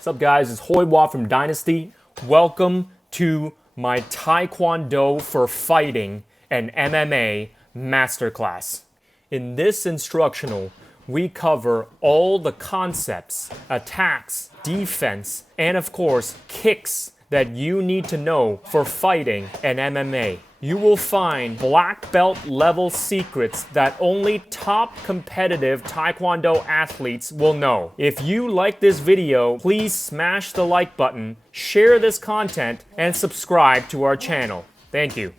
What's up, guys? It's Hoi from Dynasty. Welcome to my Taekwondo for Fighting and MMA Masterclass. In this instructional, we cover all the concepts, attacks, defense, and of course, kicks that you need to know for fighting and MMA. You will find black belt level secrets that only top competitive Taekwondo athletes will know. If you like this video, please smash the like button, share this content, and subscribe to our channel. Thank you.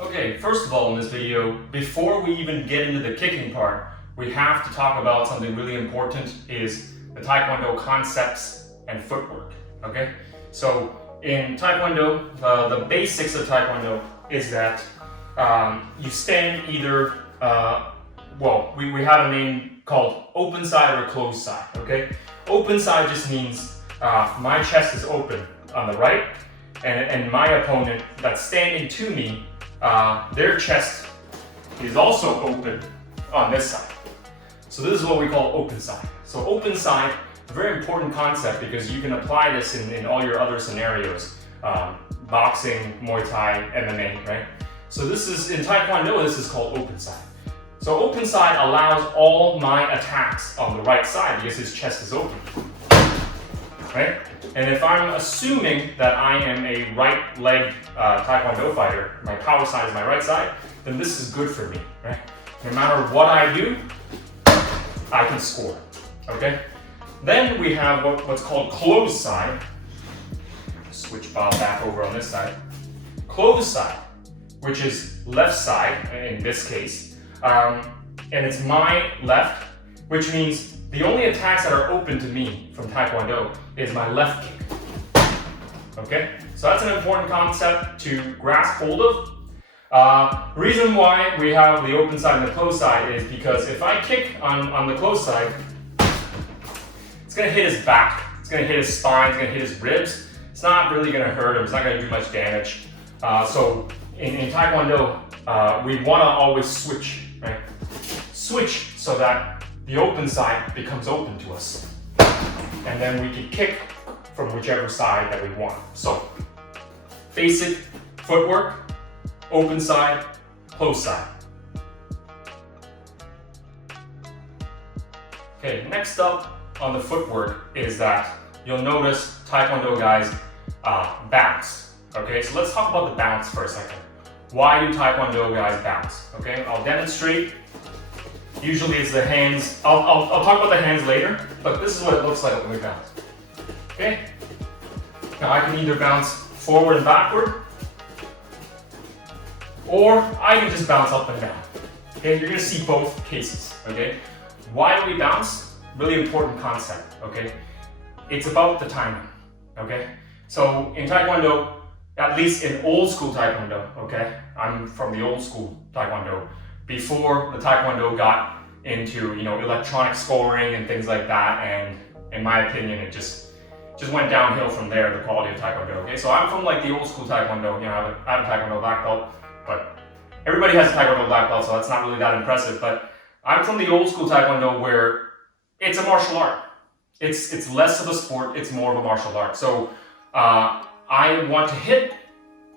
Okay, first of all in this video, before we even get into the kicking part, we have to talk about something really important, is the Taekwondo concepts and footwork, okay? So in Taekwondo, the basics of Taekwondo is that you stand either, we have a name called open side or closed side, okay? Open side just means my chest is open on the right, and my opponent that's standing to me, their chest is also open on this side. So this is what we call open side. So open side, a very important concept because you can apply this in all your other scenarios. Boxing, Muay Thai, MMA, right? So this is, in Taekwondo, this is called open side. So open side allows all my attacks on the right side because his chest is open, right? And if I'm assuming that I am a right leg Taekwondo fighter, my power side is my right side, then this is good for me, right? No matter what I do, I can score, okay? Then we have what's called closed side. Switch Bob back over on this side. Closed side, which is left side in this case, and it's my left, which means the only attacks that are open to me from Taekwondo is my left kick, okay? So that's an important concept to grasp hold of. Reason why we have the open side and the closed side is because if I kick on the closed side, it's gonna hit his back, it's gonna hit his spine, it's gonna hit his ribs. It's not really gonna hurt him, it's not gonna do much damage. So in Taekwondo, we wanna always switch, right? Switch so that the open side becomes open to us. And then we can kick from whichever side that we want. So, basic footwork, open side, closed side. Okay, next up on the footwork is that you'll notice Taekwondo guys bounce. Okay, so let's talk about the bounce for a second. Why do Taekwondo guys bounce? Okay, I'll demonstrate. Usually it's the hands. I'll talk about the hands later, but this is what it looks like when we bounce. Okay? Now I can either bounce forward and backward, or I can just bounce up and down. Okay? You're gonna see both cases. Okay? Why do we bounce? Really important concept. Okay? It's about the timing. Okay? So in Taekwondo, at least in old school Taekwondo, okay? I'm from the old school Taekwondo. Before the Taekwondo got into, electronic scoring and things like that, and in my opinion, it just went downhill from there, the quality of Taekwondo, okay? So I'm from like the old school Taekwondo, I have a Taekwondo black belt, but everybody has a Taekwondo black belt, so that's not really that impressive, but I'm from the old school Taekwondo where it's a martial art. It's less of a sport, it's more of a martial art. So I want to hit,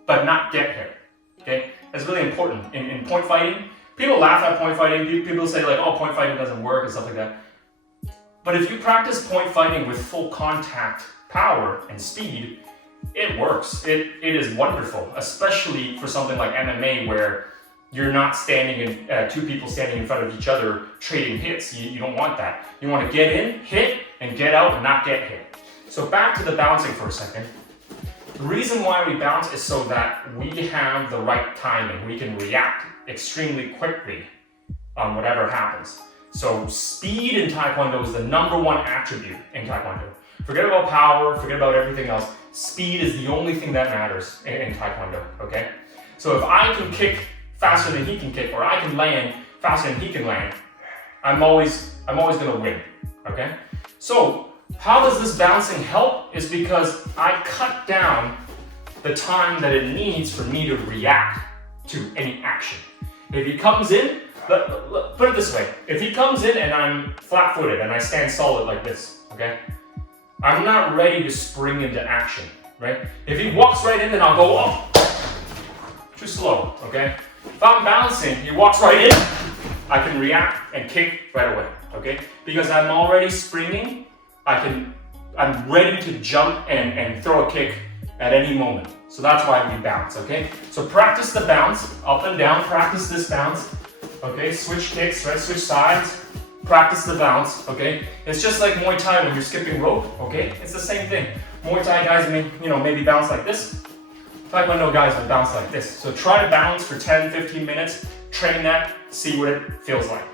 but not get hit, okay? That's really important. In point fighting, people laugh at point fighting. People say like, oh, point fighting doesn't work and stuff like that. But if you practice point fighting with full contact power and speed, it works. It is wonderful, especially for something like MMA where you're not standing in, two people standing in front of each other trading hits. You don't want that. You want to get in, hit, and get out and not get hit. So back to the bouncing for a second. The reason why we bounce is so that we have the right timing. We can react extremely quickly on whatever happens. So speed in Taekwondo is the #1 attribute in Taekwondo. Forget about power, forget about everything else. Speed is the only thing that matters in Taekwondo, okay? So if I can kick faster than he can kick, or I can land faster than he can land, I'm always gonna win, okay? So how does this bouncing help? Is because I cut down the time that it needs for me to react to any action. If he comes in, put it this way, if he comes in and I'm flat-footed and I stand solid like this, okay? I'm not ready to spring into action, right? If he walks right in, then I'll go, oh, too slow, okay? If I'm bouncing, he walks right in, I can react and kick right away, okay? Because I'm already springing, I'm ready to jump and throw a kick at any moment. So that's why we bounce, okay? So practice the bounce, up and down, practice this bounce, okay? Switch kicks, right? Switch sides, practice the bounce, okay? It's just like Muay Thai when you're skipping rope, okay? It's the same thing. Muay Thai guys maybe bounce like this. Taekwondo guys would bounce like this. So try to bounce for 10, 15 minutes, train that, see what it feels like.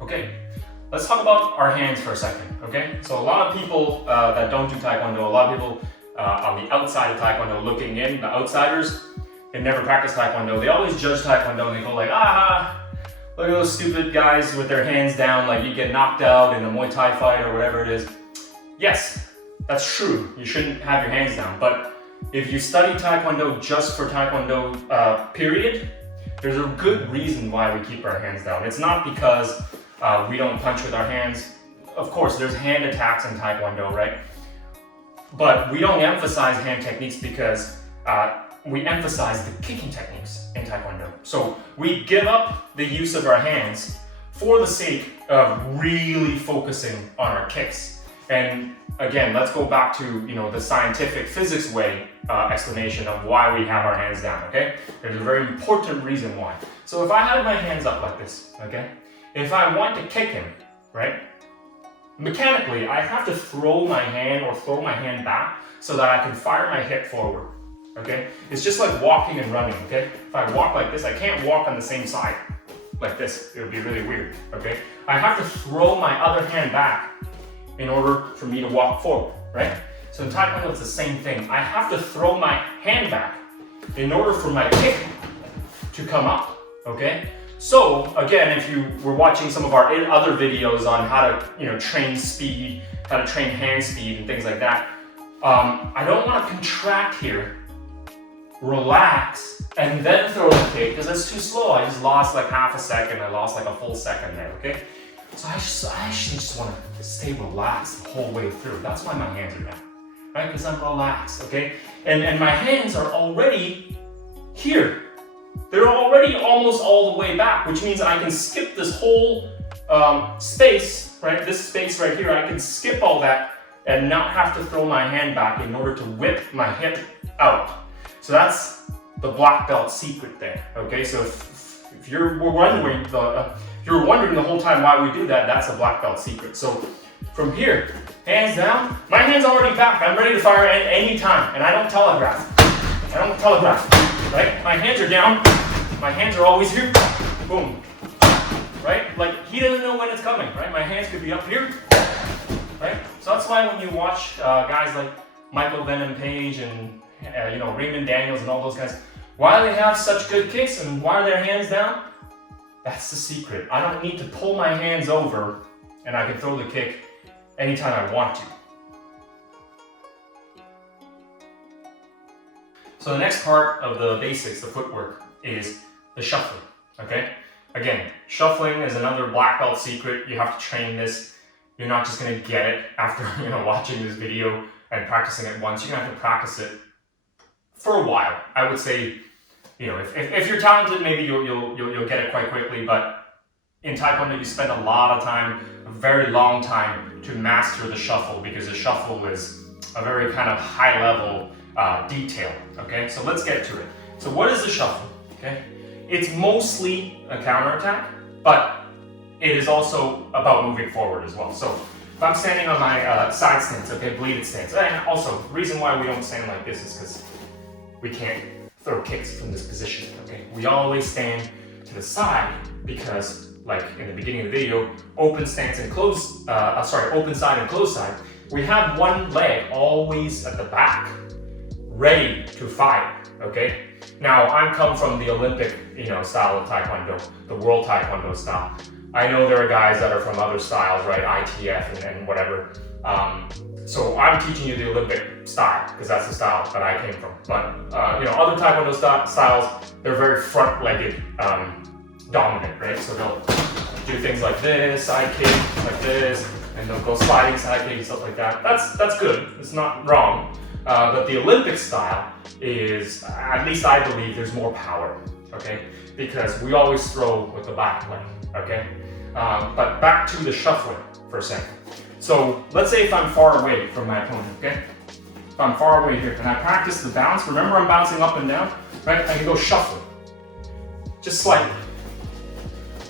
Okay, let's talk about our hands for a second, okay? So a lot of people that don't do Taekwondo, a lot of people on the outside of Taekwondo looking in, the outsiders, they never practice Taekwondo. They always judge Taekwondo and they go like, look at those stupid guys with their hands down, like you get knocked out in a Muay Thai fight or whatever it is. Yes, that's true. You shouldn't have your hands down. But if you study Taekwondo just for Taekwondo period, there's a good reason why we keep our hands down. It's not because we don't punch with our hands. Of course, there's hand attacks in Taekwondo, right? But we don't emphasize hand techniques because we emphasize the kicking techniques in Taekwondo. So we give up the use of our hands for the sake of really focusing on our kicks. And again, let's go back to the scientific physics way explanation of why we have our hands down, okay? There's a very important reason why. So if I have my hands up like this, okay? If I want to kick him, right? Mechanically, I have to throw my hand or throw my hand back so that I can fire my hip forward, okay? It's just like walking and running, okay? If I walk like this, I can't walk on the same side like this. It would be really weird, okay? I have to throw my other hand back in order for me to walk forward, right? So in Taekwondo, it's the same thing. I have to throw my hand back in order for my kick to come up, okay? So again, if you were watching some of our other videos on how to train speed, how to train hand speed and things like that, I don't want to contract here, relax, and then throw the kick because that's too slow. I just lost like half a second. I lost like a full second there, okay? So I actually just want to stay relaxed the whole way through. That's why my hands are down, right? Because I'm relaxed, okay? And my hands are already here. They're already almost all the way back, which means I can skip this whole space, right? This space right here, I can skip all that and not have to throw my hand back in order to whip my hip out. So that's the black belt secret there, okay? So if you're wondering the whole time why we do that, that's the black belt secret. So from here, hands down, my hand's already back. I'm ready to fire at any time, and I don't telegraph. Right? My hands are down. My hands are always here. Boom. Right? Like he doesn't know when it's coming, right? My hands could be up here. Right? So that's why when you watch guys like Michael Venom Page and Raymond Daniels and all those guys, why they have such good kicks and why are their hands down? That's the secret. I don't need to pull my hands over and I can throw the kick anytime I want to. So the next part of the basics, the footwork, is the shuffling, okay? Again, shuffling is another black belt secret. You have to train this. You're not just gonna get it after watching this video and practicing it once. You're gonna have to practice it for a while. I would say, if you're talented, maybe you'll get it quite quickly, but in Taekwondo you spend a lot of time, a very long time, to master the shuffle because the shuffle is a very kind of high level detail, okay? So let's get to it. So what is the shuffle, okay? It's mostly a counterattack, but it is also about moving forward as well. So if I'm standing on my side stance, okay, bleeded stance, and also the reason why we don't stand like this is because we can't throw kicks from this position, okay? We always stand to the side because, like in the beginning of the video, open stance and open side and closed side, we have one leg always at the back, ready to fire, okay? Now, I come from the Olympic, style of Taekwondo, the World Taekwondo style. I know there are guys that are from other styles, right? ITF and whatever. So I'm teaching you the Olympic style because that's the style that I came from. But other Taekwondo styles, they're very front-legged dominant, right? So they'll do things like this, side kick, like this, and they'll go sliding side kick and stuff like that. That's good. It's not wrong. But the Olympic style is, at least I believe, there's more power. Okay, because we always throw with the back leg. Okay, but back to the shuffling for a second. So let's say if I'm far away from my opponent, okay? If I'm far away here and I practice the bounce, remember I'm bouncing up and down, right? I can go shuffle, just slightly.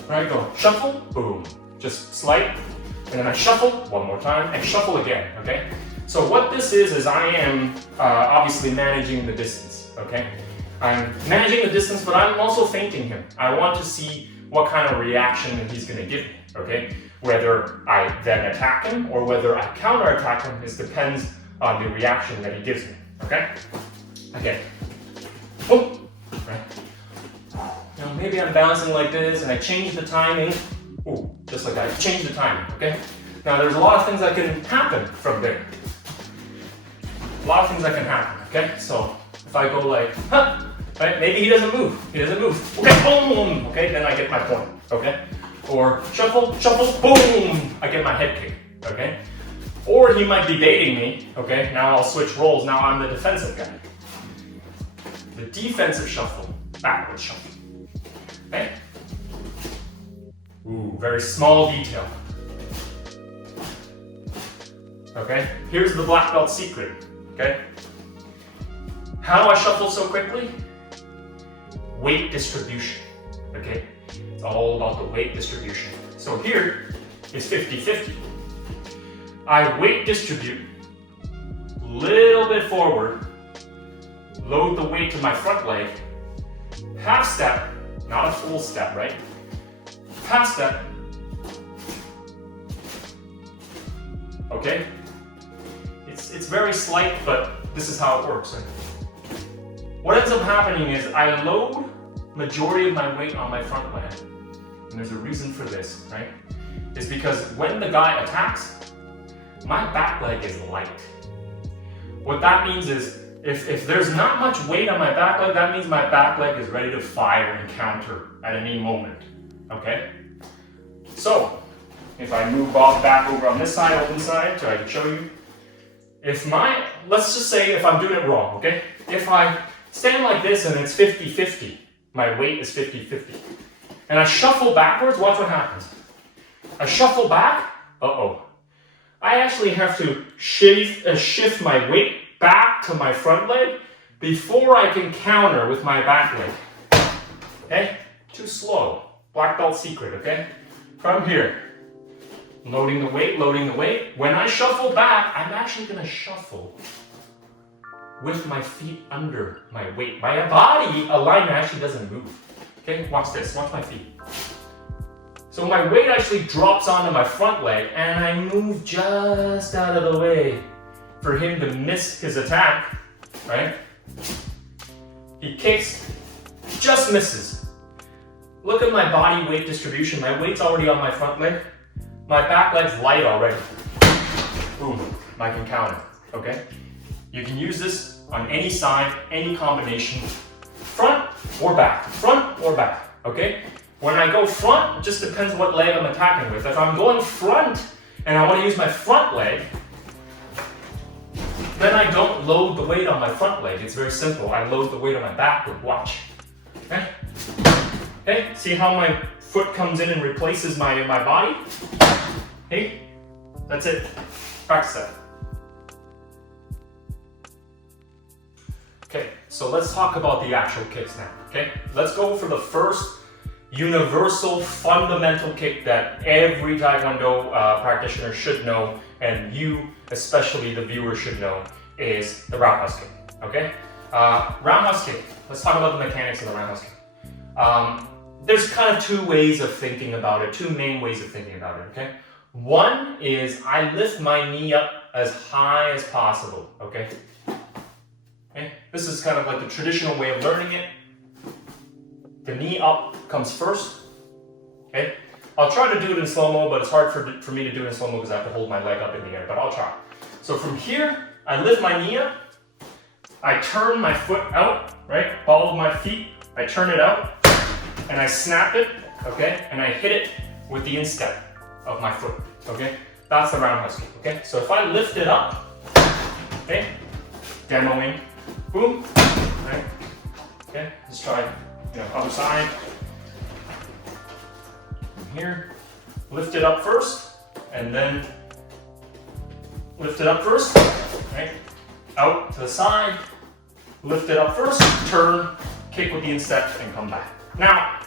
Right, go shuffle, boom, just slight, and then I shuffle one more time and shuffle again, okay? So what this is I am obviously managing the distance, okay? I'm managing the distance, but I'm also feinting him. I want to see what kind of reaction he's gonna give me, okay? Whether I then attack him or whether I counter-attack him, this depends on the reaction that he gives me, okay? Okay, boom, right? Maybe I'm bouncing like this and I change the timing. Ooh, just like that, change the timing, okay? Now there's a lot of things that can happen from there. A lot of things that can happen, okay? So if I go like, huh, right? Maybe he doesn't move, Okay, boom, okay? Then I get my point, okay? Or shuffle, shuffle, boom, I get my head kick, okay? Or he might be baiting me, okay? Now I'll switch roles, now I'm the defensive guy. The defensive shuffle, backward shuffle, okay? Ooh, very small detail. Okay, here's the black belt secret, okay? How do I shuffle so quickly? Weight distribution, okay? It's all about the weight distribution. So here is 50-50. I weight distribute, little bit forward, load the weight to my front leg, half step, not a full step, right? Half step, okay? It's very slight, but this is how it works. Right? What ends up happening is I load majority of my weight on my front leg. And there's a reason for this, right? It's because when the guy attacks, my back leg is light. What that means is if there's not much weight on my back leg, that means my back leg is ready to fire and counter at any moment, okay? So, if I move Bob back over on this side, open side, so I can show you. Let's just say if I'm doing it wrong, okay? If I stand like this and it's 50-50, my weight is 50-50, and I shuffle backwards, watch what happens. I shuffle back, I actually have to shift my weight back to my front leg before I can counter with my back leg. Okay? Too slow. Black belt secret, okay? From here. Loading the weight, loading the weight. When I shuffle back, I'm actually gonna shuffle with my feet under my weight. My body alignment actually doesn't move. Okay, watch this, watch my feet. So my weight actually drops onto my front leg and I move just out of the way for him to miss his attack, right? He kicks, just misses. Look at my body weight distribution. My weight's already on my front leg. My back leg's light already. Boom, I can counter, okay? You can use this on any side, any combination, front or back, okay? When I go front, it just depends what leg I'm attacking with. If I'm going front and I want to use my front leg, then I don't load the weight on my front leg. It's very simple. I load the weight on my back leg. Watch. Okay? Okay? See how my foot comes in and replaces my body? Hey, that's it. Practice that. Okay, so let's talk about the actual kicks now. Okay? Let's go for the first universal fundamental kick that every Taekwondo practitioner should know, and you, especially the viewer, should know, is the roundhouse kick, okay? Roundhouse kick, let's talk about the mechanics of the roundhouse kick. There's kind of two ways of thinking about it, two main ways of thinking about it, okay? One is I lift my knee up as high as possible, okay? Okay? This is kind of like the traditional way of learning it. The knee up comes first, okay? I'll try to do it in slow-mo, but it's hard for me to do it in slow-mo because I have to hold my leg up in the air, but I'll try. So from here, I lift my knee up, I turn my foot out, right? Ball of my feet, I turn it out, and I snap it, okay? And I hit it with the instep of my foot, okay? That's the roundhouse kick, okay? So if I lift it up, okay? Demoing, boom, right? Okay, let's try, other side. From here, lift it up first, and then lift it up first, right? Out to the side, lift it up first, turn, kick with the instep, and come back. Now,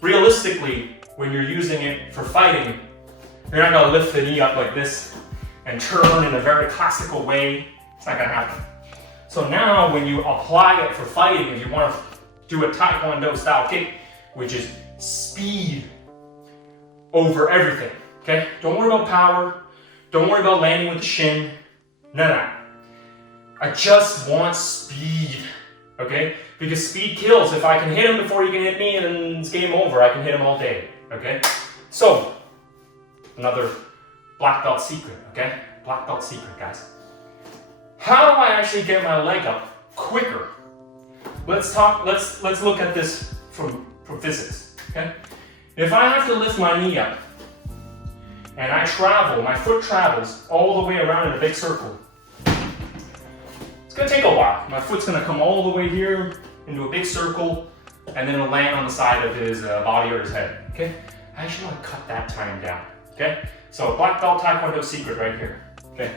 realistically, when you're using it for fighting, you're not gonna lift the knee up like this and turn in a very classical way. It's not gonna happen. So now, when you apply it for fighting, if you want to do a Taekwondo style kick, which is speed over everything, okay? Don't worry about power. Don't worry about landing with the shin. None of that. I just want speed, okay? Because speed kills. If I can hit him before he can hit me, then it's game over. I can hit him all day, okay? So, another black belt secret, okay? Black belt secret, guys. How do I actually get my leg up quicker? Let's look at this from physics, okay? If I have to lift my knee up and I travel, my foot travels all the way around in a big circle, it's gonna take a while. My foot's gonna come all the way here into a big circle and then it'll land on the side of his body or his head, okay? I actually wanna cut that time down, okay? So black belt Taekwondo secret right here, okay?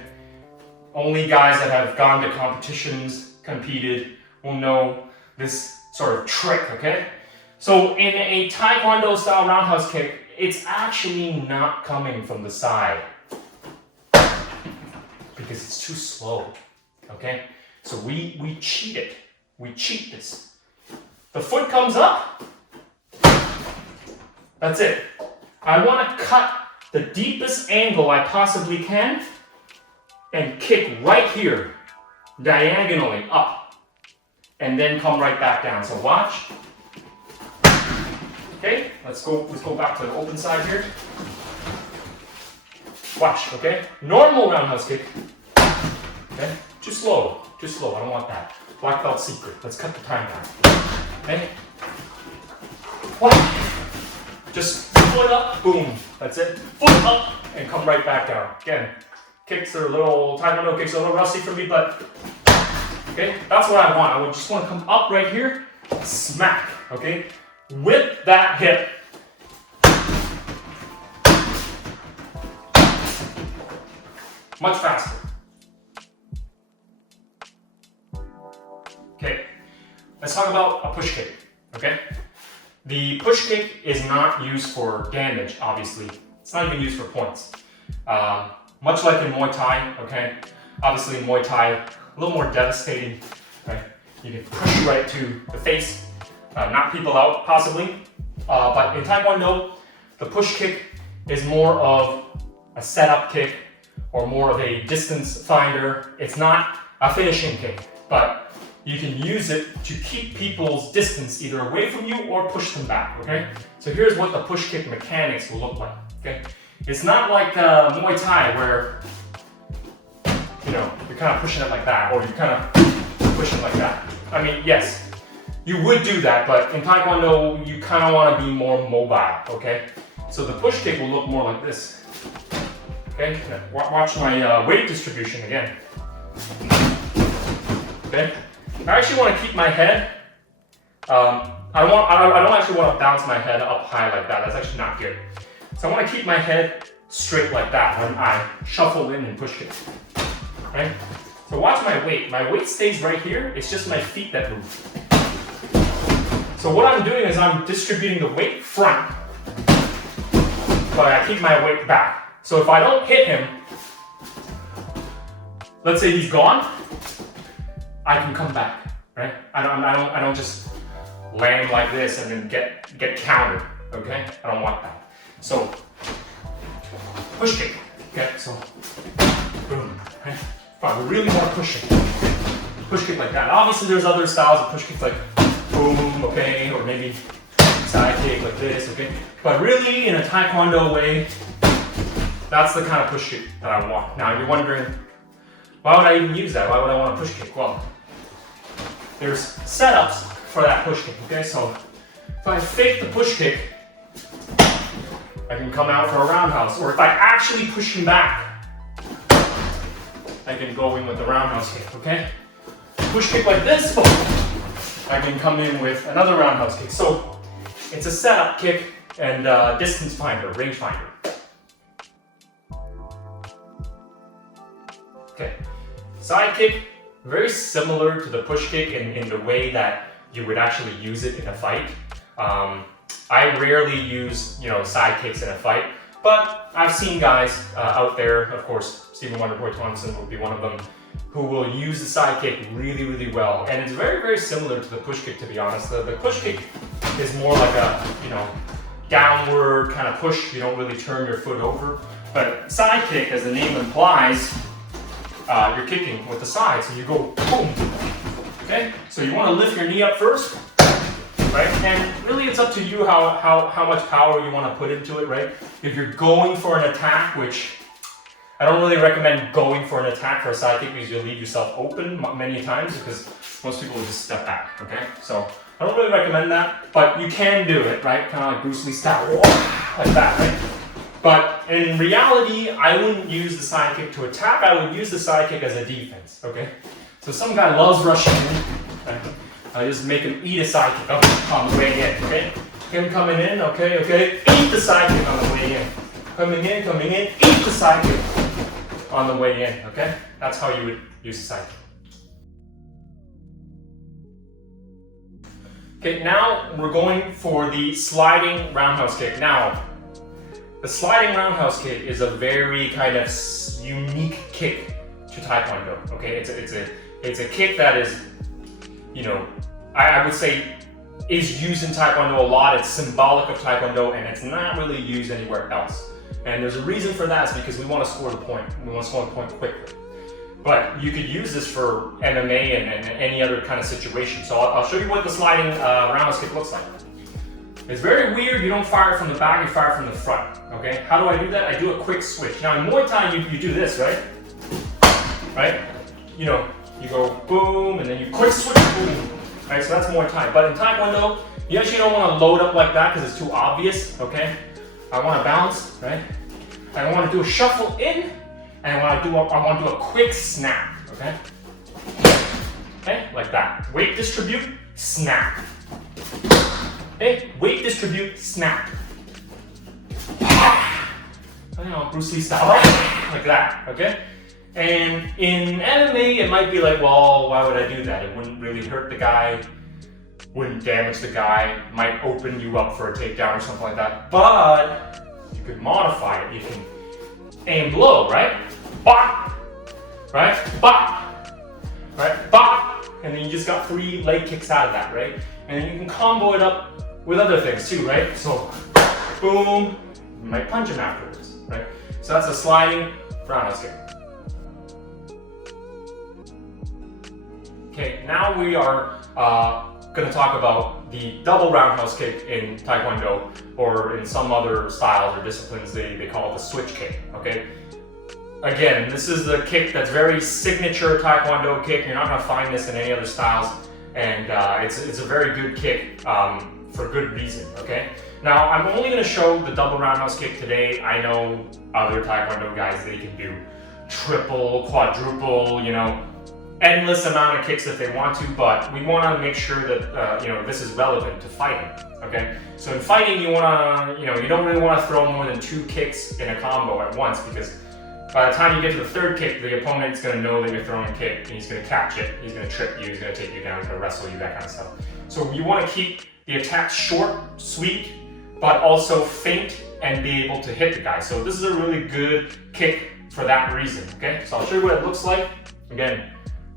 Only guys that have gone to competitions, competed, will know this sort of trick, okay? So in a Taekwondo style roundhouse kick, it's actually not coming from the side because it's too slow, okay? So we cheat it. We cheat this. The foot comes up. That's it. I want to cut the deepest angle I possibly can and kick right here, diagonally up, and then come right back down. So watch. Okay, let's go back to the open side here. Watch, okay? Normal roundhouse kick. Okay? Too slow, I don't want that. Black belt secret. Let's cut the time down. Okay? Watch. Just foot up, boom. That's it. Foot up and come right back down. Again, kicks are Taekwondo kicks are a little rusty for me, but okay, that's what I want. I just want to come up right here, smack, okay? Whip that hip. Much faster. Okay, let's talk about a push kick, okay? The push kick is not used for damage, obviously. It's not even used for points. Much like in Muay Thai, okay? Obviously in Muay Thai, a little more devastating, right? You can push right to the face, knock people out, possibly. But in Taekwondo, the push kick is more of a setup kick or more of a distance finder. It's not a finishing kick, but you can use it to keep people's distance either away from you or push them back, okay? So here's what the push kick mechanics will look like, okay? It's not like Muay Thai where, you're kind of pushing it like that, or you're kind of pushing it like that. I mean, yes, you would do that, but in Taekwondo, you kind of want to be more mobile, okay? So the push kick will look more like this, okay? Watch my weight distribution again, okay? I actually want to keep my head, I don't actually want to bounce my head up high like that. That's actually not good. So I want to keep my head straight like that when I shuffle in and push it. Okay? So watch my weight. My weight stays right here. It's just my feet that move. So what I'm doing is I'm distributing the weight front, but I keep my weight back. So if I don't hit him, let's say he's gone, I can come back, right? I don't just land like this and then get countered, okay? I don't want that. So push kick, okay? So boom, okay? Fine, we really want to push kick like that. Obviously, there's other styles of push kicks like boom, okay, or maybe side kick like this, okay? But really, in a Taekwondo way, that's the kind of push kick that I want. Now you're wondering, why would I even use that? Why would I want a push kick? Well, there's setups for that push kick, okay? So if I fake the push kick, I can come out for a roundhouse. Or if I actually push him back, I can go in with the roundhouse kick, okay? Push kick like this, I can come in with another roundhouse kick. So it's a setup kick and distance finder, range finder. Okay, side kick, very similar to the push kick in the way that you would actually use it in a fight. I rarely use, side kicks in a fight, but I've seen guys out there, of course, Stephen Wonderboy Thompson would be one of them, who will use the side kick really, really well. And it's very, very similar to the push kick, to be honest. The push kick is more like a, downward kind of push. You don't really turn your foot over. But side kick, as the name implies, you're kicking with the side. So you go boom. Okay? So you want to lift your knee up first, right? And really it's up to you how much power you want to put into it, right? If you're going for an attack, which I don't really recommend going for an attack for a side kick because you'll leave yourself open many times because most people will just step back, okay? So I don't really recommend that, but you can do it, right? Kind of like Bruce Lee style, like that, right? But in reality, I wouldn't use the side kick to attack. I would use the side kick as a defense, okay? So some guy loves rushing in. Okay? I just make him eat a side kick on the way in, okay? Him coming in, okay? Eat the side kick on the way in. Coming in, eat the side kick on the way in, okay? That's how you would use the side kick. Okay, now we're going for the sliding roundhouse kick. Now, the sliding roundhouse kick is a very kind of unique kick to Taekwondo, okay? It's a kick that is, I would say is used in Taekwondo a lot. It's symbolic of Taekwondo and it's not really used anywhere else. And there's a reason for that, is because we want to score the point. We want to score the point quickly. But you could use this for MMA and any other kind of situation. So I'll show you what the sliding roundhouse kick looks like. It's very weird. You don't fire it from the back, you fire it from the front. Okay? How do I do that? I do a quick switch. Now in Muay Thai, you do this, right? Right? You go boom, and then you quick switch, boom. Right? So that's Muay Thai. But in Taekwondo, you actually don't want to load up like that because it's too obvious. Okay? I want to bounce, right? I want to do a shuffle in, and I want to do a quick snap, okay? Okay, like that. Weight distribute, snap. Okay, weight distribute, snap. Bruce Lee style, like that, okay? And in MMA, it might be like, well, why would I do that? It wouldn't really hurt the guy, wouldn't damage the guy, might open you up for a takedown or something like that. But you could modify it. You can aim low, right? Bop, right? Bop, right? Bop, and then you just got 3 leg kicks out of that, right? And then you can combo it up with other things too, right? So, boom, you might punch him afterwards, right? So that's a sliding roundhouse kick. Okay, now we are going to talk about the double roundhouse kick in Taekwondo, or in some other styles or disciplines, they call it the switch kick, okay? Again, this is the kick that's very signature Taekwondo kick. You're not going to find this in any other styles, and it's a very good kick for good reason, okay? Now, I'm only going to show the double roundhouse kick today. I know other Taekwondo guys, they can do triple, quadruple, endless amount of kicks if they want to, but we want to make sure that this is relevant to fighting. Okay, so in fighting, you want to you don't really want to throw more than 2 kicks in a combo at once, because by the time you get to the 3rd kick, the opponent's going to know that you're throwing a kick, and he's going to catch it, he's going to trip you, he's going to take you down, he's going to wrestle you, that kind of stuff. So you want to keep the attack short, sweet, but also feint and be able to hit the guy. So this is a really good kick for that reason. Okay, so I'll show you what it looks like. Again,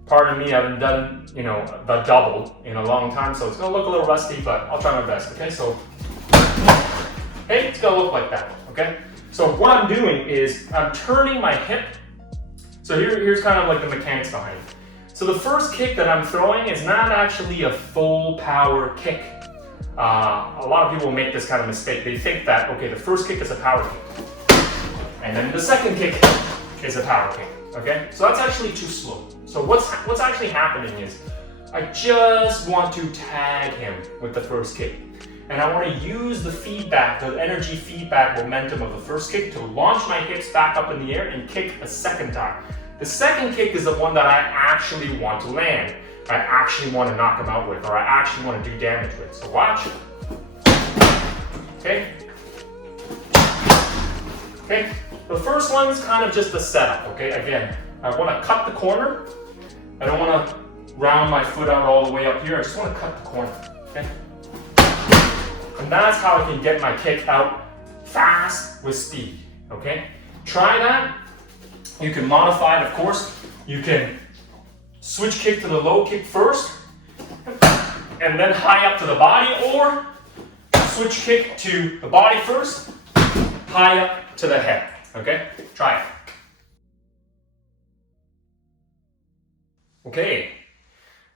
pardon me, I haven't done, the double in a long time, so it's gonna look a little rusty, but I'll try my best, okay? So, hey, it's gonna look like that, okay? So what I'm doing is I'm turning my hip. So here's kind of like the mechanics behind it. So the first kick that I'm throwing is not actually a full power kick. a lot of people make this kind of mistake. They think that, okay, the first kick is a power kick, and then the second kick is a power kick, okay? So that's actually too slow. So what's actually happening is, I just want to tag him with the first kick. And I want to use the feedback, the energy feedback momentum of the first kick to launch my hips back up in the air and kick a second time. The second kick is the one that I actually want to land. I actually want to knock him out with, or I actually want to do damage with. So watch. Okay. Okay. The first one's kind of just a setup, okay? Again, I want to cut the corner. I don't want to round my foot out all the way up here. I just want to cut the corner, okay? And that's how I can get my kick out fast with speed, okay? Try that. You can modify it, of course. You can switch kick to the low kick first, and then high up to the body, or switch kick to the body first, high up to the head, okay? Try it. Okay,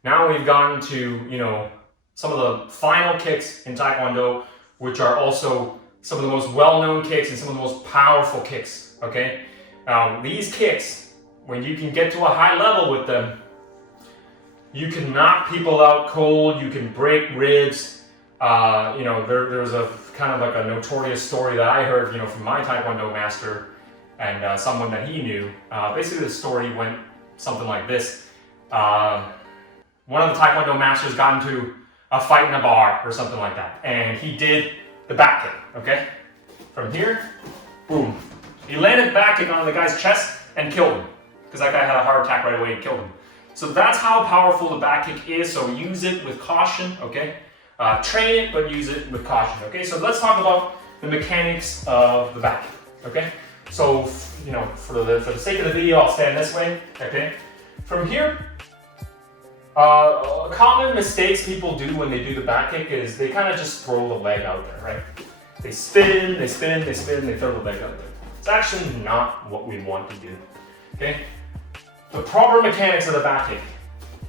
now we've gotten to, some of the final kicks in Taekwondo, which are also some of the most well-known kicks and some of the most powerful kicks, okay? These kicks, when you can get to a high level with them, you can knock people out cold, you can break ribs. There's a kind of like a notorious story that I heard, from my Taekwondo master and someone that he knew. Basically, the story went something like this. One of the Taekwondo masters got into a fight in a bar or something like that, and he did the back kick, okay? From here, boom. He landed back kick on the guy's chest and killed him, because that guy had a heart attack right away and killed him. So that's how powerful the back kick is, so use it with caution, okay? Train it, but use it with caution, okay? So let's talk about the mechanics of the back kick, okay? So, for the sake of the video, I'll stand this way, okay? From here, common mistakes people do when they do the back kick is they kind of just throw the leg out there, right? They spin, they throw the leg out there. It's actually not what we want to do, okay? The proper mechanics of the back kick.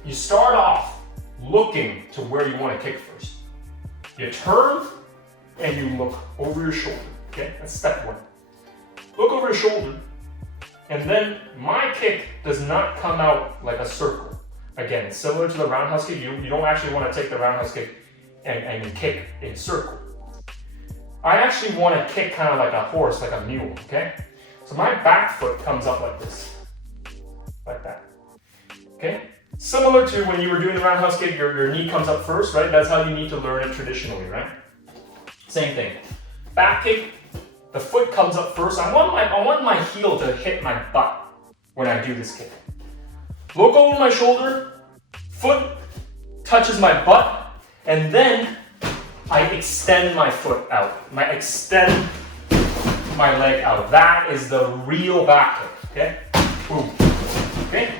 You start off looking to where you want to kick first. You turn and you look over your shoulder, okay? That's step one. Look over your shoulder, and then my kick does not come out like a circle. Again, similar to the roundhouse kick, you don't actually want to take the roundhouse kick and kick in circle. I actually want to kick kind of like a horse, like a mule, okay? So my back foot comes up like this, like that, okay? Similar to when you were doing the roundhouse kick, your knee comes up first, right? That's how you need to learn it traditionally, right? Same thing. Back kick, the foot comes up first. I want my heel to hit my butt when I do this kick. Look over my shoulder, foot touches my butt, and then I extend my foot out. I extend my leg out. That is the real back kick, okay? Boom, okay?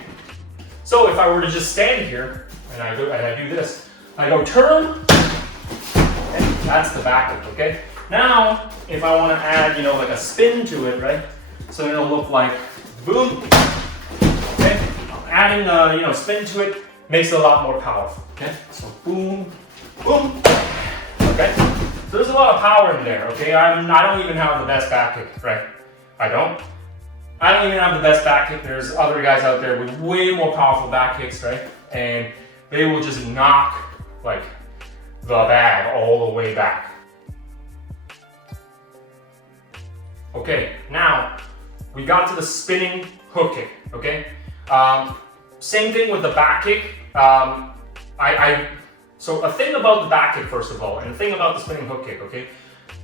So if I were to just stand here, and I do this, I go turn, okay? That's the back kick, okay? Now, if I want to add, like a spin to it, right? So it'll look like boom, okay? Adding spin to it makes it a lot more powerful, okay? So boom, boom, okay? So there's a lot of power in there, okay? I don't even have the best back kick, right? I don't even have the best back kick. There's other guys out there with way more powerful back kicks, right? And they will just knock like the bag all the way back. Okay, now we got to the spinning hook kick, okay? Same thing with the back kick. So a thing about the back kick, first of all, and a thing about the spinning hook kick, okay?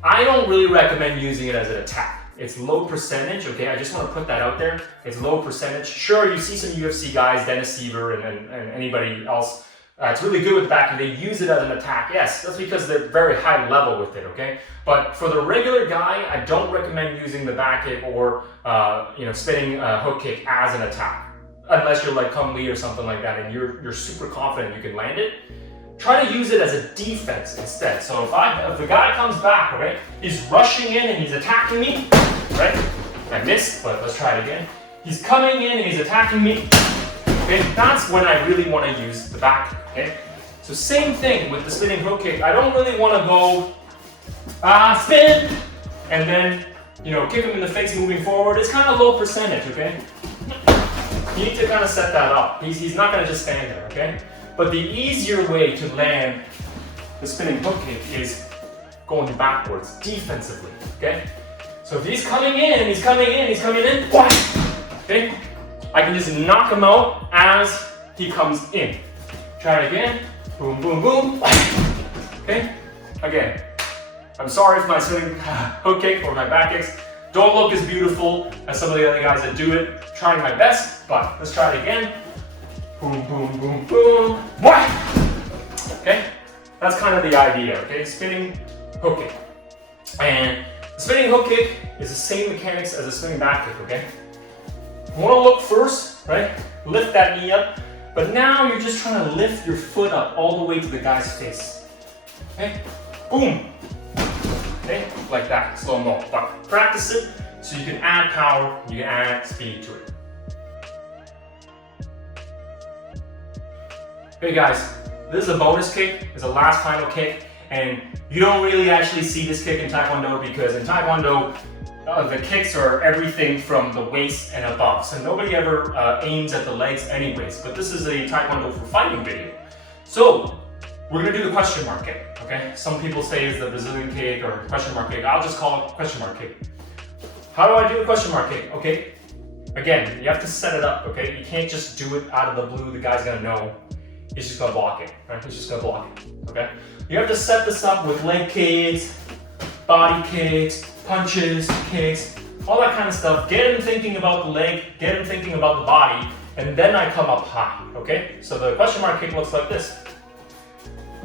I don't really recommend using it as an attack. It's low percentage, okay? I just want to put that out there. It's low percentage. Sure, you see some UFC guys, Dynasty and anybody else, it's really good with the back kick. They use it as an attack. Yes, that's because they're very high level with it, okay? But for the regular guy, I don't recommend using the back kick or spinning hook kick as an attack. Unless you're like Kung Lee or something like that and you're super confident you can land it. Try to use it as a defense instead. So if the guy comes back, right, he's rushing in and he's attacking me, right? I missed, but let's try it again. He's coming in and he's attacking me. Okay, that's when I really want to use the back kick, okay? So So same thing with the spinning hook kick. I don't really want to go spin and then kick him in the face moving forward. It's kind of low percentage, okay? You need to kind of set that up. He's not going to just stand there, okay? But the easier way to land the spinning hook kick is going backwards defensively, okay? So if he's coming in, okay? I can just knock him out as he comes in. Try it again. Boom, boom, boom. Okay? Again. I'm sorry if my spinning hook kick or my back kicks don't look as beautiful as some of the other guys that do it. Trying my best, but let's try it again. Boom, boom, boom, boom. Okay? That's kind of the idea, okay? Spinning hook kick. And the spinning hook kick is the same mechanics as a spinning back kick, okay? You want to look first, right? Lift that knee up. But now you're just trying to lift your foot up all the way to the guy's face. Okay? Boom. Okay? Like that, slow-mo. But practice it so you can add power, you can add speed to it. Hey guys, this is a bonus kick, it's a last final kick, and you don't really actually see this kick in Taekwondo because in Taekwondo, the kicks are everything from the waist and above. So nobody ever aims at the legs anyways, but this is a Taekwondo for fighting video. So we're gonna do the question mark kick, okay? Some people say it's the Brazilian kick or question mark kick. I'll just call it question mark kick. How do I do the question mark kick? Okay, again, you have to set it up, okay? You can't just do it out of the blue, the guy's gonna know. He's just gonna block it, right? He's just gonna block it, okay? You have to set this up with leg kicks, body kicks, punches, kicks, all that kind of stuff. Get him thinking about the leg, get him thinking about the body, and then I come up high, okay? So the question mark kick looks like this.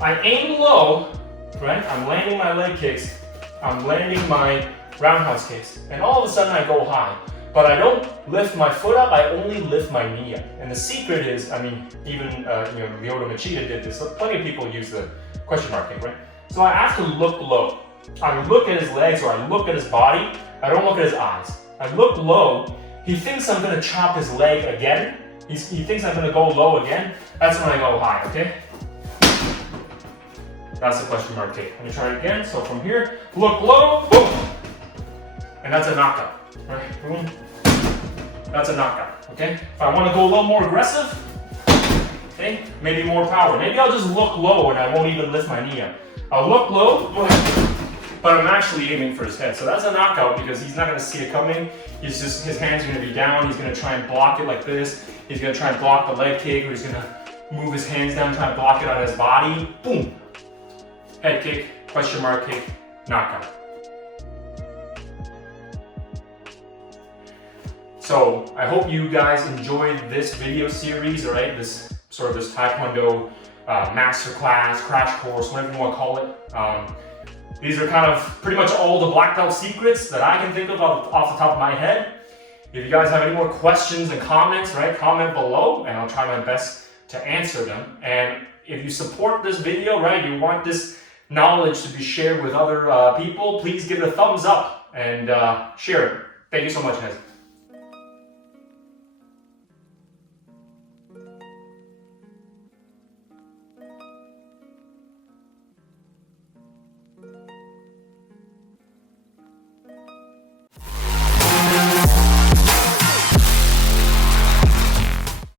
I aim low, right? I'm landing my leg kicks, I'm landing my roundhouse kicks, and all of a sudden I go high. But I don't lift my foot up, I only lift my knee up. And the secret is, I mean, even Lyoto Machida did this, so plenty of people use the question mark kick, right? So I have to look low. I look at his legs or I look at his body, I don't look at his eyes. I look low, he thinks I'm gonna chop his leg again, he thinks I'm gonna go low again, that's when I go high, okay? That's the question mark kick. Let me try it again. So from here, look low, boom! And that's a knockout, right? Boom. That's a knockout, okay? If I wanna go a little more aggressive, okay, maybe more power. Maybe I'll just look low and I won't even lift my knee up. I'll look low, but I'm actually aiming for his head. So that's a knockout because he's not gonna see it coming. His hands are gonna be down. He's gonna try and block it like this. He's gonna try and block the leg kick, or he's gonna move his hands down, try and block it on his body. Boom. Head kick, question mark kick, knockout. So I hope you guys enjoyed this video series, all right? This Taekwondo masterclass, crash course, whatever you want to call it. These are kind of pretty much all the black belt secrets that I can think of off the top of my head. If you guys have any more questions and comments, right, comment below and I'll try my best to answer them. And if you support this video, right, you want this knowledge to be shared with other people, please give it a thumbs up and share it. Thank you so much, guys.